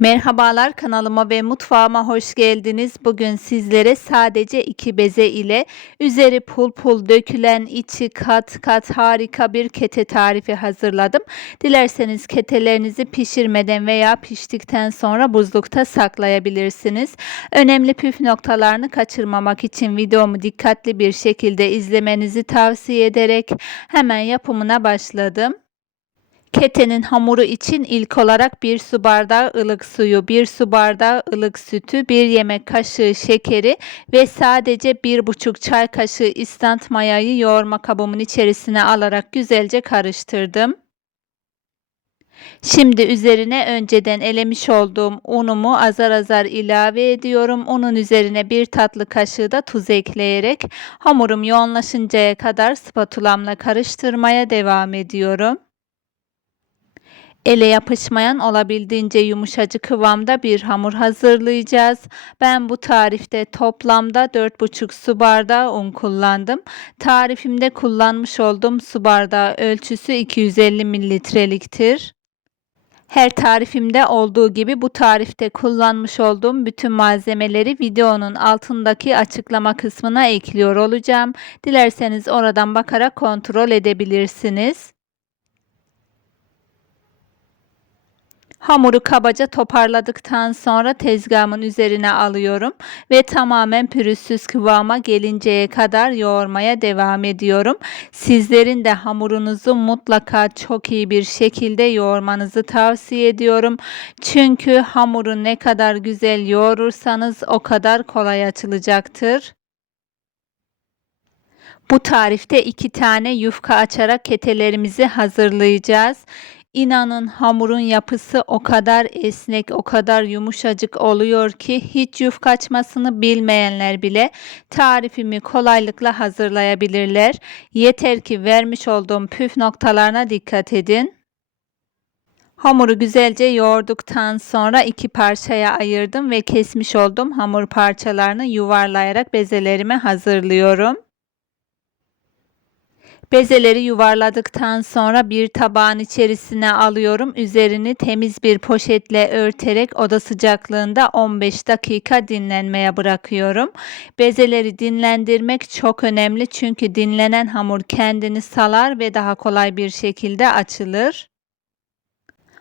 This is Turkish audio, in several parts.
Merhabalar kanalıma ve mutfağıma hoş geldiniz. Bugün sizlere sadece iki beze ile üzeri pul pul dökülen içi kat kat harika bir kete tarifi hazırladım. Dilerseniz ketelerinizi pişirmeden veya piştikten sonra buzlukta saklayabilirsiniz. Önemli püf noktalarını kaçırmamak için videomu dikkatli bir şekilde izlemenizi tavsiye ederek hemen yapımına başladım. Ketenin hamuru için ilk olarak 1 su bardağı ılık suyu, 1 su bardağı ılık sütü, 1 yemek kaşığı şekeri ve sadece 1,5 çay kaşığı istant mayayı yoğurma kabımın içerisine alarak güzelce karıştırdım. Şimdi üzerine önceden elemiş olduğum unumu azar azar ilave ediyorum. Unun üzerine bir tatlı kaşığı da tuz ekleyerek hamurum yoğunlaşıncaya kadar spatulamla karıştırmaya devam ediyorum. Ele yapışmayan olabildiğince yumuşacık kıvamda bir hamur hazırlayacağız. Ben bu tarifte toplamda 4,5 su bardağı un kullandım. Tarifimde kullanmış olduğum su bardağı ölçüsü 250 mililitreliktir. Her tarifimde olduğu gibi bu tarifte kullanmış olduğum bütün malzemeleri videonun altındaki açıklama kısmına ekliyor olacağım. Dilerseniz oradan bakarak kontrol edebilirsiniz. Hamuru kabaca toparladıktan sonra tezgahımın üzerine alıyorum ve tamamen pürüzsüz kıvama gelinceye kadar yoğurmaya devam ediyorum. Sizlerin de hamurunuzu mutlaka çok iyi bir şekilde yoğurmanızı tavsiye ediyorum. Çünkü hamuru ne kadar güzel yoğurursanız o kadar kolay açılacaktır. Bu tarifte iki tane yufka açarak ketelerimizi hazırlayacağız. İnanın hamurun yapısı o kadar esnek, o kadar yumuşacık oluyor ki hiç yufka açmasını bilmeyenler bile tarifimi kolaylıkla hazırlayabilirler. Yeter ki vermiş olduğum püf noktalarına dikkat edin. Hamuru güzelce yoğurduktan sonra iki parçaya ayırdım ve kesmiş olduğum hamur parçalarını yuvarlayarak bezelerime hazırlıyorum. Bezeleri yuvarladıktan sonra bir tabağın içerisine alıyorum. Üzerini temiz bir poşetle örterek oda sıcaklığında 15 dakika dinlenmeye bırakıyorum. Bezeleri dinlendirmek çok önemli çünkü dinlenen hamur kendini salar ve daha kolay bir şekilde açılır.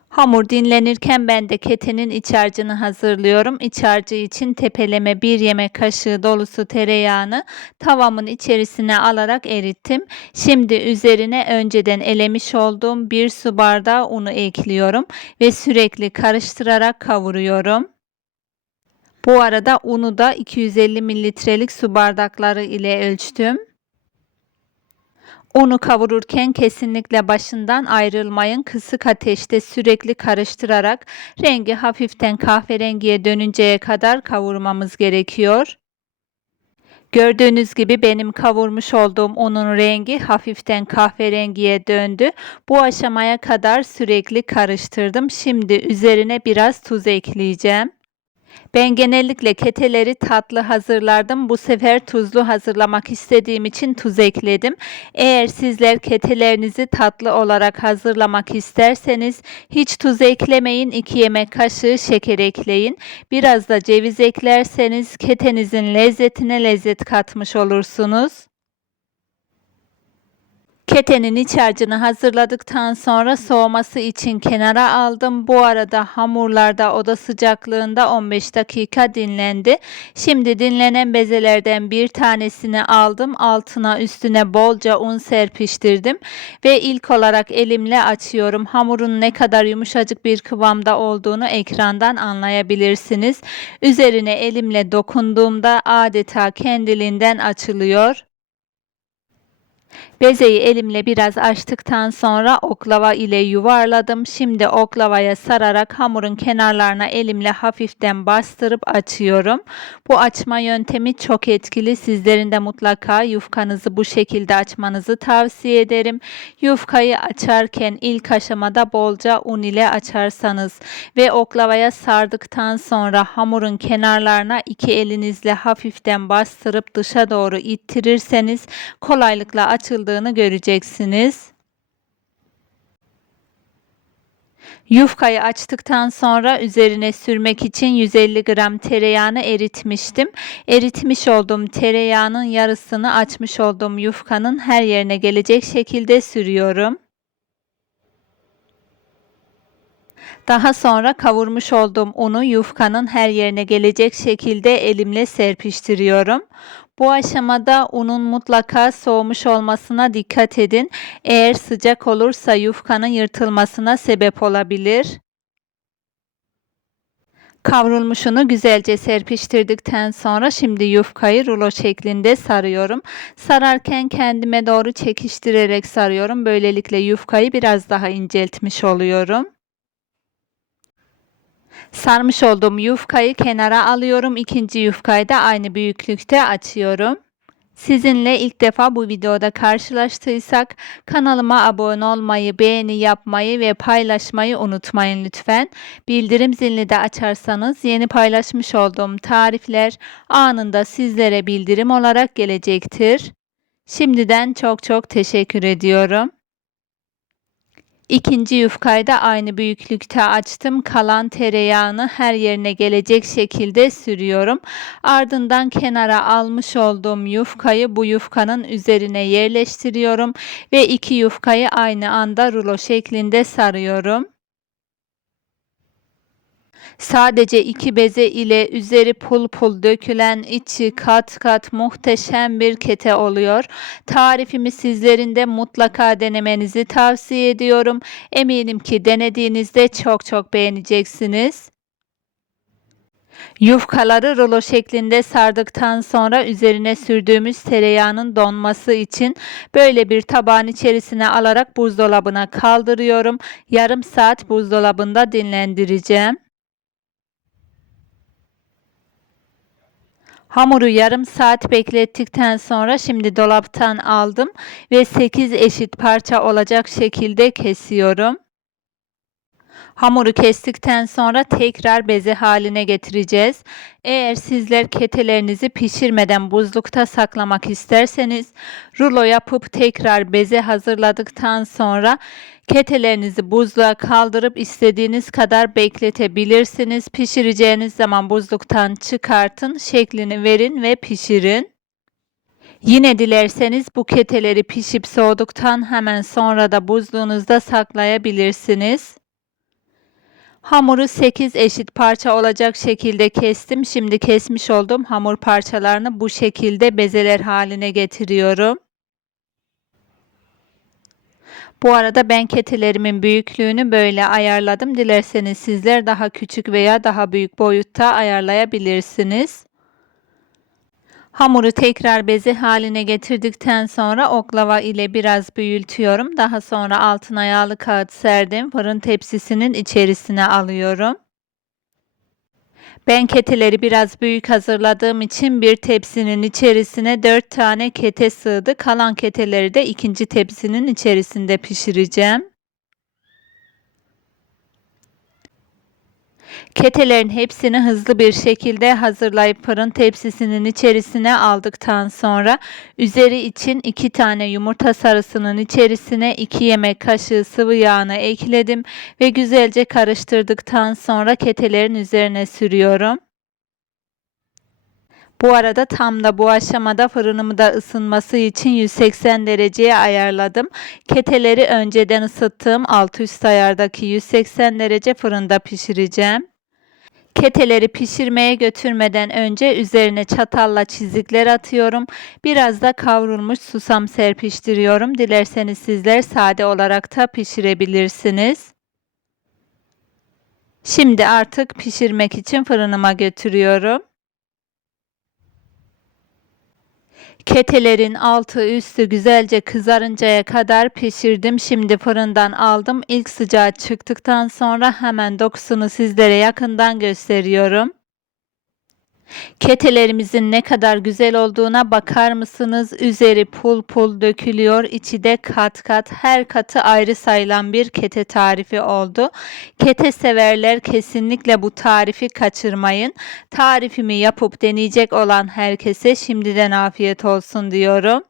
Hamur dinlenirken ben de ketenin iç harcını hazırlıyorum. İç harcı için tepeleme bir yemek kaşığı dolusu tereyağını tavamın içerisine alarak erittim. Şimdi üzerine önceden elemiş olduğum bir su bardağı unu ekliyorum ve sürekli karıştırarak kavuruyorum. Bu arada unu da 250 mililitrelik su bardakları ile ölçtüm. Unu kavururken kesinlikle başından ayrılmayın. Kısık ateşte sürekli karıştırarak rengi hafiften kahverengiye dönünceye kadar kavurmamız gerekiyor. Gördüğünüz gibi benim kavurmuş olduğum unun rengi hafiften kahverengiye döndü. Bu aşamaya kadar sürekli karıştırdım. Şimdi üzerine biraz tuz ekleyeceğim. Ben genellikle keteleri tatlı hazırlardım. Bu sefer tuzlu hazırlamak istediğim için tuz ekledim. Eğer sizler ketelerinizi tatlı olarak hazırlamak isterseniz hiç tuz eklemeyin. 2 yemek kaşığı şeker ekleyin. Biraz da ceviz eklerseniz ketenizin lezzetine lezzet katmış olursunuz. Ketenin iç harcını hazırladıktan sonra soğuması için kenara aldım. Bu arada hamurlarda oda sıcaklığında 15 dakika dinlendi. Şimdi dinlenen bezelerden bir tanesini aldım. Altına üstüne bolca un serpiştirdim ve ilk olarak elimle açıyorum. Hamurun ne kadar yumuşacık bir kıvamda olduğunu ekrandan anlayabilirsiniz. Üzerine elimle dokunduğumda adeta kendiliğinden açılıyor. Bezeyi elimle biraz açtıktan sonra oklava ile yuvarladım. Şimdi oklavaya sararak hamurun kenarlarına elimle hafiften bastırıp açıyorum. Bu açma yöntemi çok etkili. Sizlerin de mutlaka yufkanızı bu şekilde açmanızı tavsiye ederim. Yufkayı açarken ilk aşamada bolca un ile açarsanız ve oklavaya sardıktan sonra hamurun kenarlarına iki elinizle hafiften bastırıp dışa doğru ittirirseniz kolaylıkla açıldı açıldığını göreceksiniz. Yufkayı açtıktan sonra üzerine sürmek için 150 gram tereyağını eritmiştim. Eritmiş olduğum tereyağının yarısını açmış olduğum yufkanın her yerine gelecek şekilde sürüyorum. Daha sonra kavurmuş olduğum unu yufkanın her yerine gelecek şekilde elimle serpiştiriyorum. Bu aşamada unun mutlaka soğumuş olmasına dikkat edin. Eğer sıcak olursa yufkanın yırtılmasına sebep olabilir. Kavrulmuş unu güzelce serpiştirdikten sonra şimdi yufkayı rulo şeklinde sarıyorum. Sararken kendime doğru çekiştirerek sarıyorum. Böylelikle yufkayı biraz daha inceltmiş oluyorum. Sarmış olduğum yufkayı kenara alıyorum. İkinci yufkayı da aynı büyüklükte açıyorum. Sizinle ilk defa bu videoda karşılaştıysak kanalıma abone olmayı, beğeni yapmayı ve paylaşmayı unutmayın lütfen. Bildirim zilini de açarsanız yeni paylaşmış olduğum tarifler anında sizlere bildirim olarak gelecektir. Şimdiden çok çok teşekkür ediyorum. İkinci yufkayı da aynı büyüklükte açtım. Kalan tereyağını her yerine gelecek şekilde sürüyorum. Ardından kenara almış olduğum yufkayı bu yufkanın üzerine yerleştiriyorum ve iki yufkayı aynı anda rulo şeklinde sarıyorum. Sadece iki beze ile üzeri pul pul dökülen içi kat kat muhteşem bir kete oluyor. Tarifimi sizlerin de mutlaka denemenizi tavsiye ediyorum. Eminim ki denediğinizde çok çok beğeneceksiniz. Yufkaları rulo şeklinde sardıktan sonra üzerine sürdüğümüz tereyağının donması için böyle bir tabağın içerisine alarak buzdolabına kaldırıyorum. Yarım saat buzdolabında dinlendireceğim. Hamuru yarım saat beklettikten sonra şimdi dolaptan aldım ve 8 eşit parça olacak şekilde kesiyorum. Hamuru kestikten sonra tekrar beze haline getireceğiz. Eğer sizler ketelerinizi pişirmeden buzlukta saklamak isterseniz rulo yapıp tekrar beze hazırladıktan sonra ketelerinizi buzluğa kaldırıp istediğiniz kadar bekletebilirsiniz. Pişireceğiniz zaman buzluktan çıkartın, şeklini verin ve pişirin. Yine dilerseniz bu keteleri pişip soğuduktan hemen sonra da buzluğunuzda saklayabilirsiniz. Hamuru 8 eşit parça olacak şekilde kestim. Şimdi kesmiş olduğum hamur parçalarını bu şekilde bezeler haline getiriyorum. Bu arada ben ketelerimin büyüklüğünü böyle ayarladım. Dilerseniz sizler daha küçük veya daha büyük boyutta ayarlayabilirsiniz. Hamuru tekrar bezi haline getirdikten sonra oklava ile biraz büyültüyorum. Daha sonra altına yağlı kağıt serdim. Fırın tepsisinin içerisine alıyorum. Ben keteleri biraz büyük hazırladığım için bir tepsinin içerisine 4 tane kete sığdı. Kalan keteleri de ikinci tepsinin içerisinde pişireceğim. Ketelerin hepsini hızlı bir şekilde hazırlayıp fırın tepsisinin içerisine aldıktan sonra üzeri için 2 tane yumurta sarısının içerisine 2 yemek kaşığı sıvı yağını ekledim ve güzelce karıştırdıktan sonra ketelerin üzerine sürüyorum. Bu arada tam da bu aşamada fırınımı da ısınması için 180 dereceye ayarladım. Keteleri önceden ısıttığım alt üst ayardaki 180 derece fırında pişireceğim. Keteleri pişirmeye götürmeden önce üzerine çatalla çizikler atıyorum. Biraz da kavrulmuş susam serpiştiriyorum. Dilerseniz sizler sade olarak da pişirebilirsiniz. Şimdi artık pişirmek için fırınıma götürüyorum. Ketelerin altı üstü güzelce kızarıncaya kadar pişirdim. Şimdi fırından aldım. İlk sıcağı çıktıktan sonra hemen dokusunu sizlere yakından gösteriyorum. Ketelerimizin ne kadar güzel olduğuna bakar mısınız? Üzeri pul pul dökülüyor. içi de kat kat her katı ayrı sayılan bir kete tarifi oldu. Kete severler kesinlikle bu tarifi kaçırmayın. Tarifimi yapıp deneyecek olan herkese şimdiden afiyet olsun diyorum.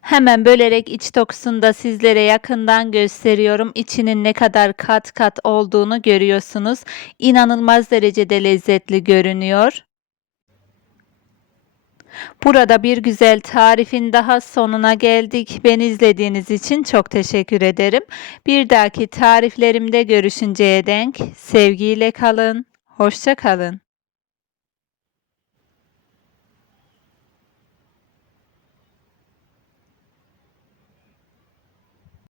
Hemen bölerek iç dokusunu da sizlere yakından gösteriyorum. İçinin ne kadar kat kat olduğunu görüyorsunuz. İnanılmaz derecede lezzetli görünüyor. Burada bir güzel tarifin daha sonuna geldik. Beni izlediğiniz için çok teşekkür ederim. Bir dahaki tariflerimde görüşünceye denk sevgiyle kalın. Hoşça kalın.